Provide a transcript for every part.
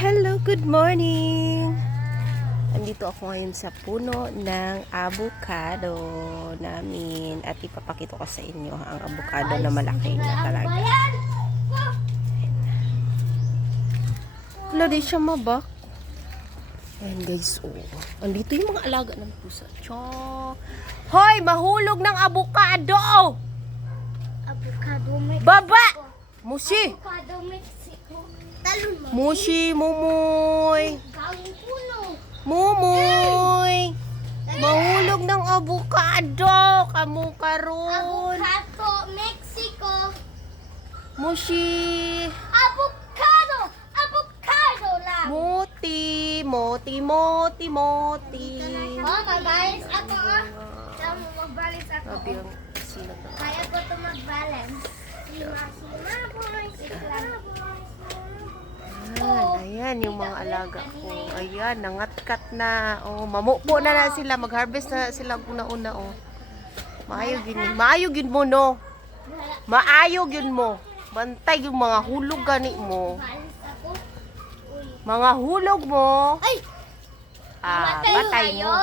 Hello, good morning! Andito ako ngayon sa puno ng avocado namin at ipapakita ko sa inyo ang avocado na malaki na talaga. Wala din siya mabak. Ayan guys, oh. Andito yung mga alaga ng pusa. Chok! Hoy! Mahulog ng avocado! Avocado Mexico. Baba! Musi! Avocado Mexico. Talon mo. Musi, mumoy! Gawin puno. Mumoy! Mahulog ng avocado! Kamu karon! Avocado Mexico. Musi! Avocado! Avocado lang. Moti! Moti, moti, moti! Oh, magbalis ako ah. Kaya mo magbalis ako. Sabi ang sila to. Kaya ko ito magbalance. Sima, boy. Sikla. Ayan yung mga alaga ko. Ayan, nangatkat na. Oh, mamupo na sila. Mag-harvest na sila una-una. Oh. Maayog yun. Maayog yun mo, no? Maayog yun mo. Bantay yung mga hulog gani mo. Balis ako. Uy. Mga hulog mo. Ay! Patay mo.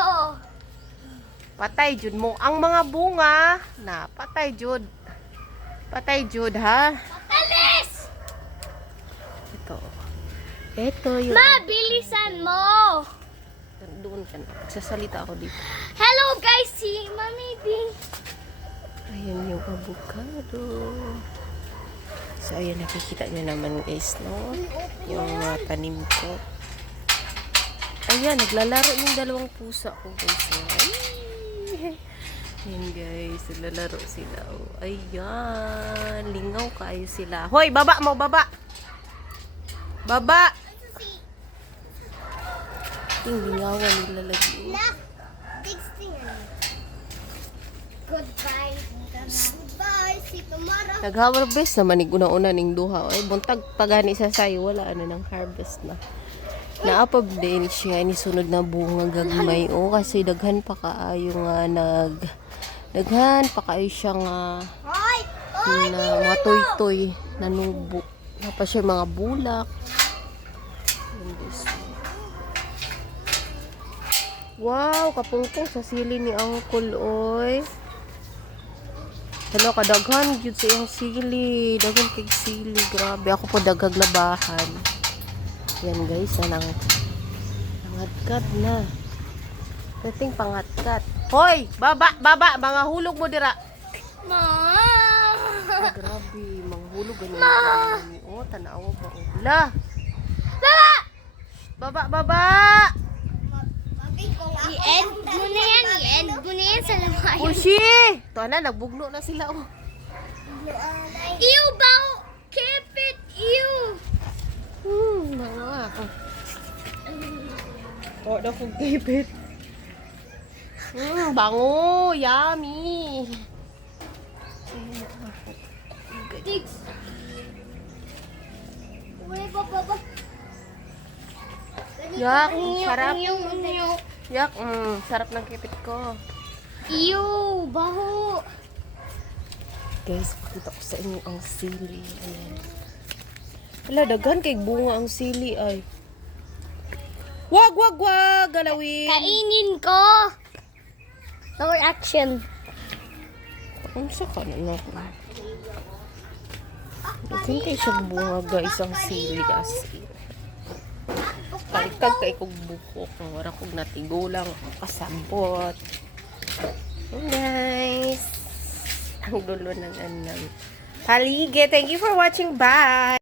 Patay jud mo. Ang mga bunga na patay jud. Patay jud ha. Alis! Ito yung Mabilisan mo! doon ka na. Sasalita ako dito. Hello guys, si Mami Bing. Ayan yung avocado. So ayan, nakikita nyo naman guys, no? Yung mga tanim ko. Ayan, naglalaro yung dalawang pusa ko guys. Ay! Ayan guys, naglalaro sila. Oh, ayan, lingaw kayo sila. Hoy, baba mo, baba! Baba! Yung lingawan nila lagi. Goodbye. Goodbye. See tomorrow. Nag-harvest naman ni una-una ning duha. Ay, buntag pagani sa sayo, wala ano ng harvest na. Naapab din siya ni sunod na bunga gagmay o kasi daghan pa kaayo nga daghan pa kaayo siya nga Hoy! na mga toy-toy na nubo. Tapos siya mga bulak. Ayan, guys. Wow, kapungkong sa sili ni Uncle Oy. Hello, kadaghan gyud sa iyang sili. Daghan kay sili, grabe. Ako po dagag labahan. Yan guys, nangatkat na. Dating pangatkat. Hoy, baba, baba, mga hulog mo dira. Ma! Ay, grabe, mga hulog ganyan. Oh, tanawa ba? La! Baba! Baba, baba! I-end mo na yan. I-end mo na yan sa lamayan. Pushi! Ito na, nagbugno na sila. Oh. Ew, bao! Keep it, ew! Mga ako. Oh, na kong gipit. Bango! Yummy! Tigs! Uy, baba. Yak, sarap. Unyok. Yak, sarap ng kipit ko. Ew, baho. Guys, pakita ko sa inyo ang sili. Ayan. Wala, daghan kay bunga ang sili ay. Wag, wag, wag! Galawin! Kainin ko. No action. Ang saka na ako. Daghan kay siyang bunga guys ang sili kasi. Talikag kay kong bukok. Wala kong natigulang kasabot. Oh, guys. Ang dulo ng anang paligid. Thank you for watching. Bye!